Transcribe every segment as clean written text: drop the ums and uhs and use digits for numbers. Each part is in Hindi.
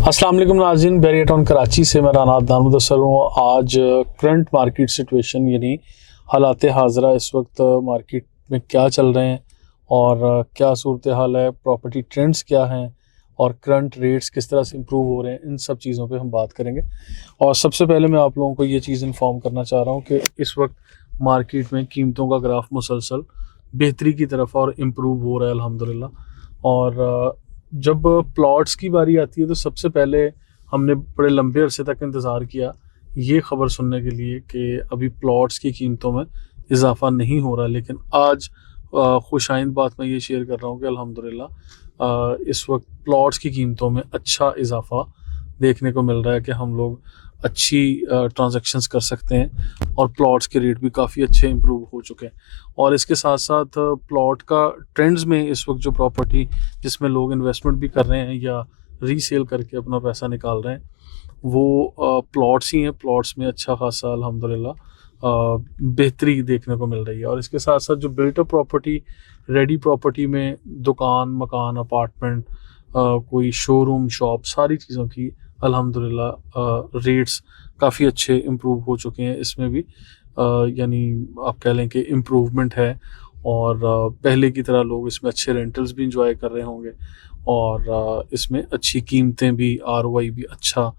अस्सलाम वालेकुम नाज़रीन, बैरिया टाउन कराची से मैं राना अदनान मुदस्सर हूँ। आज करंट मार्केट सिचुएशन यानी हालात हाज़रा इस वक्त मार्केट में क्या चल रहे हैं और क्या सूरत हाल है, प्रॉपर्टी ट्रेंड्स क्या हैं और करंट रेट्स किस तरह से इम्प्रूव हो रहे हैं, इन सब चीज़ों पे हम बात करेंगे। और सबसे पहले मैं आप लोगों को ये चीज़ इन्फॉर्म करना चाह रहा हूँ कि इस वक्त मार्केट में कीमतों का ग्राफ मुसलसल बेहतरी की तरफ और इम्प्रूव हो रहा है अल्हम्दुलिल्लाह। और जब प्लॉट्स की बारी आती है तो सबसे पहले हमने बड़े लंबे अरसे तक इंतज़ार किया ये ख़बर सुनने के लिए कि अभी प्लॉट्स की कीमतों में इजाफ़ा नहीं हो रहा, लेकिन आज खुशाइंद बात मैं ये शेयर कर रहा हूँ कि अल्हम्दुलिल्लाह इस वक्त प्लॉट्स की कीमतों में अच्छा इजाफ़ा देखने को मिल रहा है कि हम लोग अच्छी ट्रांजैक्शंस कर सकते हैं और प्लॉट्स के रेट भी काफ़ी अच्छे इम्प्रूव हो चुके हैं। और इसके साथ साथ प्लॉट का ट्रेंड्स में इस वक्त जो प्रॉपर्टी जिसमें लोग इन्वेस्टमेंट भी कर रहे हैं या रीसेल करके अपना पैसा निकाल रहे हैं वो प्लॉट्स ही हैं। प्लॉट्स में अच्छा खासा अल्हम्दुलिल्लाह बेहतरी देखने को मिल रही है। और इसके साथ साथ जो built up property, ready property में दुकान, मकान, अपार्टमेंट, कोई शोरूम, शॉप, सारी चीज़ों की अल्हम्दुलिल्लाह रेट्स काफ़ी अच्छे इम्प्रूव हो चुके हैं। इसमें भी यानी आप कह लें कि इम्प्रूवमेंट है और पहले की तरह लोग इसमें अच्छे रेंटल्स भी इंजॉय कर रहे होंगे और इसमें अच्छी कीमतें भी, आरओआई भी अच्छा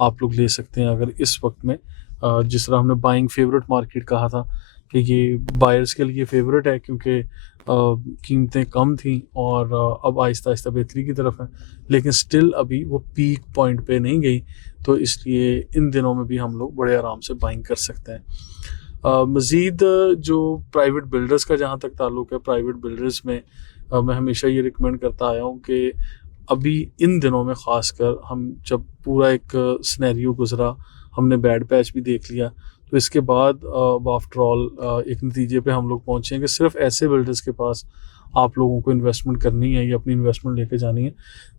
आप लोग ले सकते हैं। अगर इस वक्त में जिस तरह हमने बाइंग फेवरेट मार्केट कहा था कि ये बायर्स के लिए फेवरेट है क्योंकि कीमतें कम थी और अब आहिस्ता आहिस्ता बेहतरी की तरफ है, लेकिन स्टिल अभी वो पीक पॉइंट पे नहीं गई, तो इसलिए इन दिनों में भी हम लोग बड़े आराम से बाइंग कर सकते हैं। मज़ीद जो प्राइवेट बिल्डर्स का जहाँ तक ताल्लुक़ है, प्राइवेट बिल्डर्स में मैं हमेशा ये रिकमेंड करता आया हूँ कि अभी इन दिनों में ख़ासकर हम जब पूरा एक सिनेरियो गुज़रा, हमने बैड पैच भी देख लिया, तो इसके बाद आफ्टर ऑल एक नतीजे पे हम लोग पहुँचे हैं कि सिर्फ ऐसे बिल्डर्स के पास आप लोगों को इन्वेस्टमेंट करनी है या अपनी इन्वेस्टमेंट लेके जानी है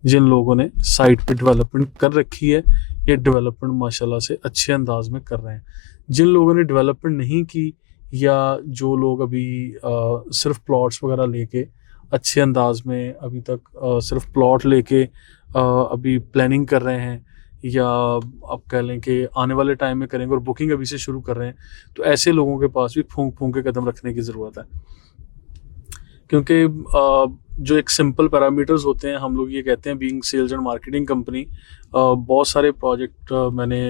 जिन लोगों ने साइट पे डेवलपमेंट कर रखी है, ये डेवलपमेंट माशाल्लाह से अच्छे अंदाज में कर रहे हैं। जिन लोगों ने डेवलपमेंट नहीं की या जो लोग अभी सिर्फ प्लॉट्स वगैरह लेके अच्छे अंदाज में अभी तक सिर्फ प्लॉट लेके अभी प्लानिंग कर रहे हैं या आप कह लें कि आने वाले टाइम में करेंगे और बुकिंग अभी से शुरू कर रहे हैं, तो ऐसे लोगों के पास भी फूंक फूंक के कदम रखने की ज़रूरत है। क्योंकि जो एक सिंपल पैरामीटर्स होते हैं, हम लोग ये कहते हैं being sales and marketing company, बहुत सारे प्रोजेक्ट मैंने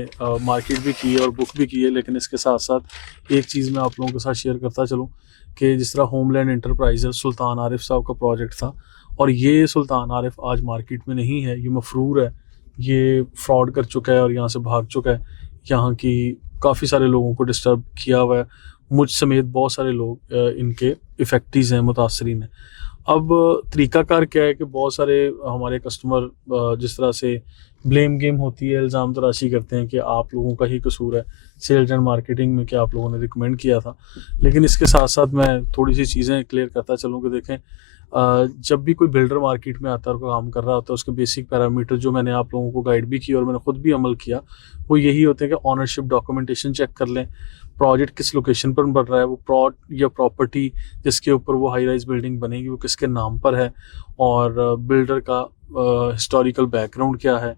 मार्केट भी किए और बुक भी किए, लेकिन इसके साथ साथ एक चीज़ मैं आप लोगों के साथ शेयर करता चलूँ कि जिस तरह होमलैंड इंटरप्राइजेस सुल्तान आरिफ साहब का प्रोजेक्ट था और ये सुल्तान आरिफ आज मार्केट में नहीं है, ये मफरूर है, ये फ्रॉड कर चुका है और यहाँ से भाग चुका है। यहाँ की काफ़ी सारे लोगों को डिस्टर्ब किया हुआ है, मुझ समेत बहुत सारे लोग इनके इफ़ेक्टिव हैं, मुतासरीन हैं। अब तरीक़ाकार क्या है कि बहुत सारे हमारे कस्टमर जिस तरह से ब्लेम गेम होती है, इल्ज़ाम तराशी करते हैं कि आप लोगों का ही कसूर है सेल्स एंड मार्केटिंग में कि आप लोगों ने रिकमेंड किया था। लेकिन इसके साथ साथ मैं थोड़ी सी चीज़ें क्लियर करता चलूँ कि देखें, जब भी कोई बिल्डर मार्केट में आता है और कोई काम कर रहा होता है, उसके बेसिक पैरामीटर जो मैंने आप लोगों को गाइड भी किया और मैंने खुद भी अमल किया, वो यही होते हैं कि ऑनरशिप डॉक्यूमेंटेशन चेक कर लें, प्रोजेक्ट किस लोकेशन पर बन रहा है, वो प्लॉट या प्रॉपर्टी जिसके ऊपर वो हाई राइज बिल्डिंग बनेगी वो किसके नाम पर है और बिल्डर का हिस्टोरिकल बैकग्राउंड क्या है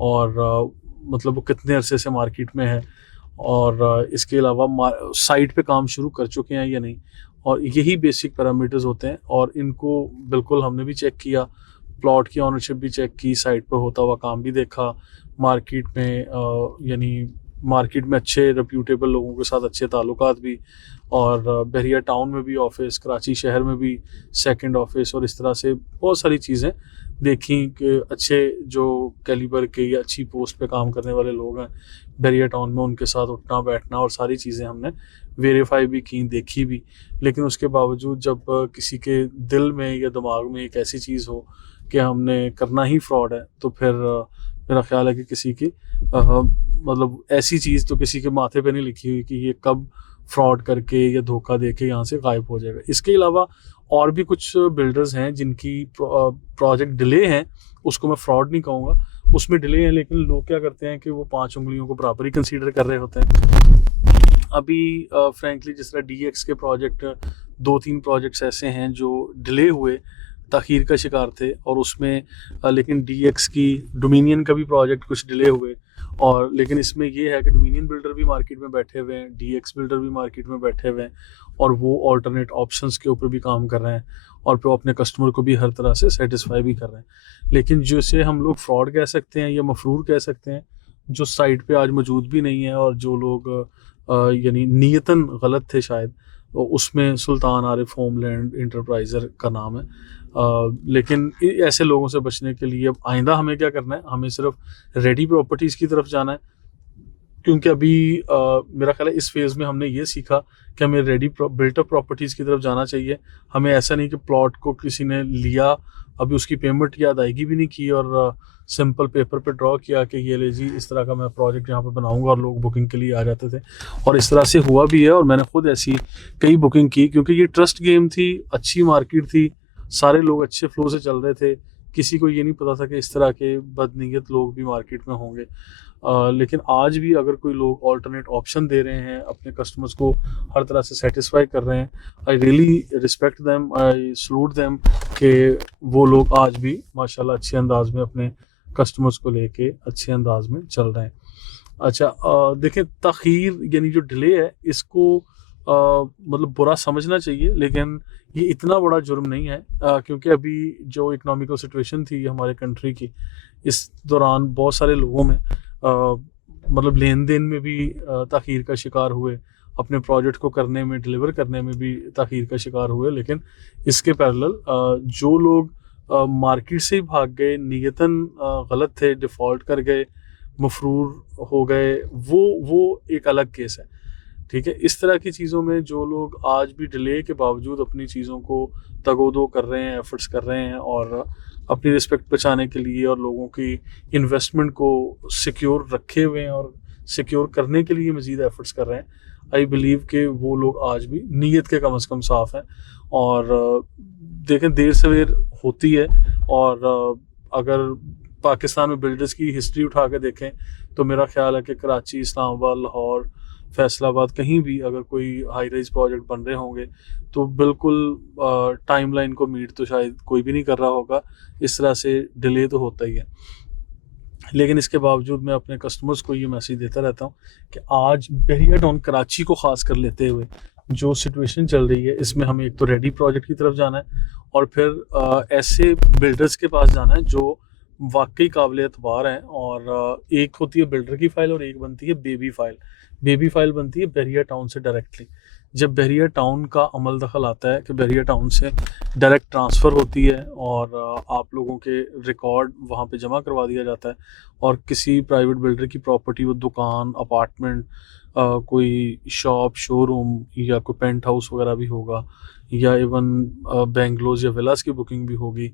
और मतलब वो कितने अरसे से मार्केट में है और इसके अलावा साइट पे काम शुरू कर चुके हैं या नहीं। और यही बेसिक पैरामीटर्स होते हैं और इनको बिल्कुल हमने भी चेक किया, प्लॉट की ऑनरशिप भी चेक की, साइट पर होता हुआ काम भी देखा, मार्केट में यानी मार्केट में अच्छे रेप्यूटेबल लोगों के साथ अच्छे ताल्लुकात भी, और बहरिया टाउन में भी ऑफिस, कराची शहर में भी सेकंड ऑफिस, और इस तरह से बहुत सारी चीज़ें देखी कि अच्छे जो कैलिबर के या अच्छी पोस्ट पे काम करने वाले लोग हैं बहरिया टाउन में, उनके साथ उठना बैठना और सारी चीज़ें हमने वेरीफाई भी की, देखी भी। लेकिन उसके बावजूद जब किसी के दिल में या दिमाग में एक ऐसी चीज़ हो कि हमने करना ही फ्रॉड है, तो फिर मेरा ख्याल है कि किसी की मतलब ऐसी चीज़ तो किसी के माथे पे नहीं लिखी हुई कि ये कब फ्रॉड करके या धोखा दे के यहाँ से गायब हो जाएगा। इसके अलावा और भी कुछ बिल्डर्स हैं जिनकी प्रोजेक्ट डिले हैं, उसको मैं फ्रॉड नहीं कहूँगा, उसमें डिले हैं, लेकिन लोग क्या करते हैं कि वो 5 उंगलियों को बराबर ही कंसीडर कर रहे होते हैं। अभी फ्रैंकली जिस तरह DX के प्रोजेक्ट, 2-3 प्रोजेक्ट्स ऐसे हैं जो डिले हुए ताख़ीर का शिकार थे और उसमें लेकिन DX की डोमिनियन का भी प्रोजेक्ट कुछ डिले हुए। और लेकिन इसमें ये है कि डोमिनियन बिल्डर भी मार्केट में बैठे हुए हैं, DX बिल्डर भी मार्केट में बैठे हुए हैं और वो ऑल्टरनेट ऑप्शंस के ऊपर भी काम कर रहे हैं और वो अपने कस्टमर को भी हर तरह से सेटिस्फाई भी कर रहे हैं। लेकिन जिसे हम लोग फ्रॉड कह सकते हैं या मफरूर कह सकते हैं, जो साइट पे आज मौजूद भी नहीं है और जो लोग यानी नीयतन गलत थे शायद, तो उसमें सुल्तान आरिफ होमलैंड इंटरप्राइजर का नाम है। लेकिन ऐसे लोगों से बचने के लिए अब आइंदा हमें क्या करना है, हमें सिर्फ रेडी प्रॉपर्टीज़ की तरफ जाना है, क्योंकि अभी मेरा ख्याल है इस फेज़ में हमने ये सीखा कि हमें रेडी बिल्ट अप प्रॉपर्टीज़ की तरफ जाना चाहिए। हमें ऐसा नहीं कि प्लॉट को किसी ने लिया, अभी उसकी पेमेंट की अदायगी भी नहीं की और सिंपल पेपर पे ड्रॉ किया कि ये ले जी इस तरह का मैं प्रोजेक्ट यहाँ पे बनाऊंगा और लोग बुकिंग के लिए आ जाते थे। और इस तरह से हुआ भी है और मैंने खुद ऐसी कई बुकिंग की, क्योंकि ये ट्रस्ट गेम थी, अच्छी मार्केट थी, सारे लोग अच्छे फ्लो से चल रहे थे। किसी को ये नहीं पता था कि इस तरह के बदनीयत लोग भी मार्केट में होंगे। लेकिन आज भी अगर कोई लोग ऑल्टरनेट ऑप्शन दे रहे हैं, अपने कस्टमर्स को हर तरह से सेटिस्फाई कर रहे हैं, I really respect them, I salute them कि वो लोग आज भी माशाल्लाह अच्छे अंदाज में अपने कस्टमर्स को लेके अच्छे अंदाज में चल रहे हैं। अच्छा, देखें, ताख़ीर यानी जो डिले है इसको मतलब बुरा समझना चाहिए, लेकिन ये इतना बड़ा जुर्म नहीं है, क्योंकि अभी जो इकोनॉमिकल सिचुएशन थी हमारे कंट्री की, इस दौरान बहुत सारे लोगों में मतलब लेन देन में भी ताख़ीर का शिकार हुए, अपने प्रोजेक्ट को करने में, डिलीवर करने में भी ताख़ीर का शिकार हुए। लेकिन इसके पैरेलल जो लोग मार्केट से ही भाग गए, नीयतन गलत थे, डिफ़ॉल्ट कर गए, मफरूर हो गए, वो एक अलग केस है। ठीक है, इस तरह की चीज़ों में जो लोग आज भी डिले के बावजूद अपनी चीज़ों को तगोदो कर रहे हैं, एफर्ट्स कर रहे हैं और अपनी रिस्पेक्ट बचाने के लिए और लोगों की इन्वेस्टमेंट को सिक्योर रखे हुए हैं और सिक्योर करने के लिए मज़ीद एफर्ट्स कर रहे हैं, आई बिलीव कि वो लोग आज भी नीयत के कम से कम साफ़ हैं। और देखें, देर सवेर होती है और अगर पाकिस्तान में बिल्डर्स की हिस्ट्री उठा के देखें तो मेरा ख्याल है कि कराची, इस्लामाबाद, लाहौर, फैसलाबाद, कहीं भी अगर कोई हाई राइज प्रोजेक्ट बन रहे होंगे तो बिल्कुल टाइमलाइन को मीट तो शायद कोई भी नहीं कर रहा होगा। इस तरह से डिले तो होता ही है, लेकिन इसके बावजूद मैं अपने कस्टमर्स को ये मैसेज देता रहता हूँ कि आज बहरिया टाउन कराची को ख़ास कर लेते हुए जो सिचुएशन चल रही है, इसमें हमें एक तो रेडी प्रोजेक्ट की तरफ जाना है और फिर ऐसे बिल्डर्स के पास जाना है जो वाकई काबिल एतबार हैं। और एक होती है बिल्डर की फ़ाइल और एक बनती है बेबी फ़ाइल। बेबी फ़ाइल बनती है बहरिया टाउन से डायरेक्टली। जब बहरिया टाउन का अमल दखल आता है कि बहरिया टाउन से डायरेक्ट ट्रांसफ़र होती है और आप लोगों के रिकॉर्ड वहाँ पे जमा करवा दिया जाता है और किसी प्राइवेट बिल्डर की प्रॉपर्टी, वो दुकान, अपार्टमेंट, कोई शॉप, शोरूम या कोई पेंट हाउस वगैरह भी होगा या इवन बेंगलोज या विलास की बुकिंग भी होगी,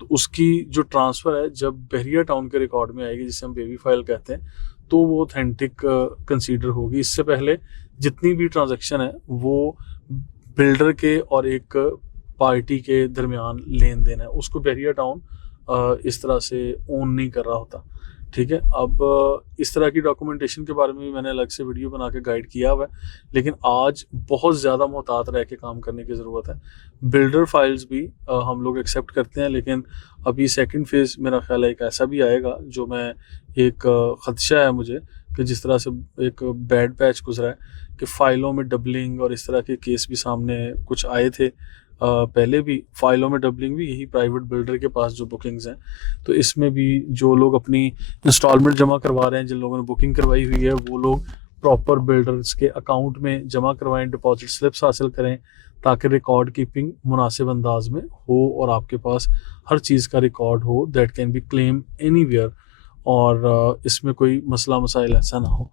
तो उसकी जो ट्रांसफ़र है जब बहरिया टाउन के रिकॉर्ड में आएगी, जिसे हम बेबी फ़ाइल कहते हैं, तो वो ऑथेंटिक कंसीडर होगी। इससे पहले जितनी भी ट्रांजैक्शन है वो बिल्डर के और एक पार्टी के दरमियान लेन देन है, उसको बहरिया टाउन इस तरह से ओन नहीं कर रहा होता। ठीक है, अब इस तरह की डॉक्यूमेंटेशन के बारे में भी मैंने अलग से वीडियो बना के गाइड किया हुआ है, लेकिन आज बहुत ज़्यादा मोहतात रह के काम करने की ज़रूरत है। बिल्डर फाइल्स भी हम लोग एक्सेप्ट करते हैं, लेकिन अभी सेकंड फेज़ मेरा ख्याल है एक ऐसा भी आएगा जो मैं एक ख़दशा है मुझे कि जिस तरह से एक बैड पैच गुजरा है कि फ़ाइलों में डबलिंग और इस तरह के केस भी सामने कुछ आए थे। पहले भी फ़ाइलों में डबलिंग भी यही प्राइवेट बिल्डर के पास जो बुकिंग्स हैं, तो इसमें भी जो लोग अपनी इंस्टॉलमेंट जमा करवा रहे हैं, जिन लोगों ने बुकिंग करवाई हुई है, वो लोग प्रॉपर बिल्डर्स के अकाउंट में जमा करवाएं, डिपॉजिट स्लिप्स हासिल करें ताकि रिकॉर्ड कीपिंग मुनासिब अंदाज में हो और आपके पास हर चीज़ का रिकॉर्ड हो that can be claim anywhere और इसमें कोई मसला मसाइल ऐसा ना हो।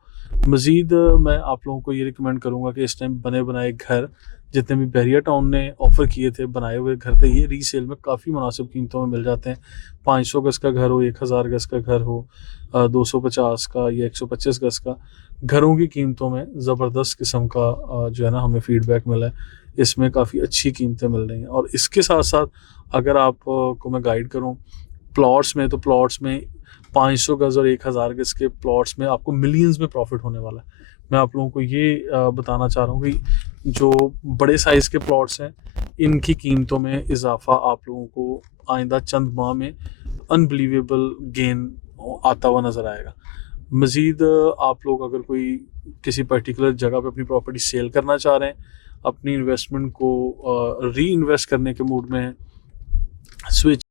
मज़ीद मैं आप लोगों को ये रिकमेंड करूँगा कि इस टाइम बने बनाए घर जितने भी बहरिया टाउन ने ऑफ़र किए थे, बनाए हुए घर थे, ये रीसेल में काफ़ी मुनासिब कीमतों में मिल जाते हैं। 500 गज़ का घर हो, 1000 गज़ का घर हो, 250 का या 125 गज़ का, घरों की कीमतों में ज़बरदस्त किस्म का जो है ना हमें फ़ीडबैक मिला है। इसमें काफ़ी अच्छी कीमतें मिल रही हैं और इसके साथ साथ अगर आप को मैं गाइड करूँ प्लॉट्स में, तो प्लॉट्स में 500 गज़ और 1000 गज़ के प्लॉट्स में आपको मिलियंस में प्रॉफिट होने वाला है। मैं आप लोगों को ये बताना चाह रहा हूँ कि जो बड़े साइज़ के प्लॉट्स हैं इनकी कीमतों में इजाफा आप लोगों को आइंदा चंद माह में अनबिलीवेबल गेन आता हुआ नज़र आएगा। मज़ीद आप लोग अगर कोई किसी पर्टिकुलर जगह पे अपनी प्रॉपर्टी सेल करना चाह रहे हैं, अपनी इन्वेस्टमेंट को री इन्वेस्ट करने के मूड में हैं, स्विच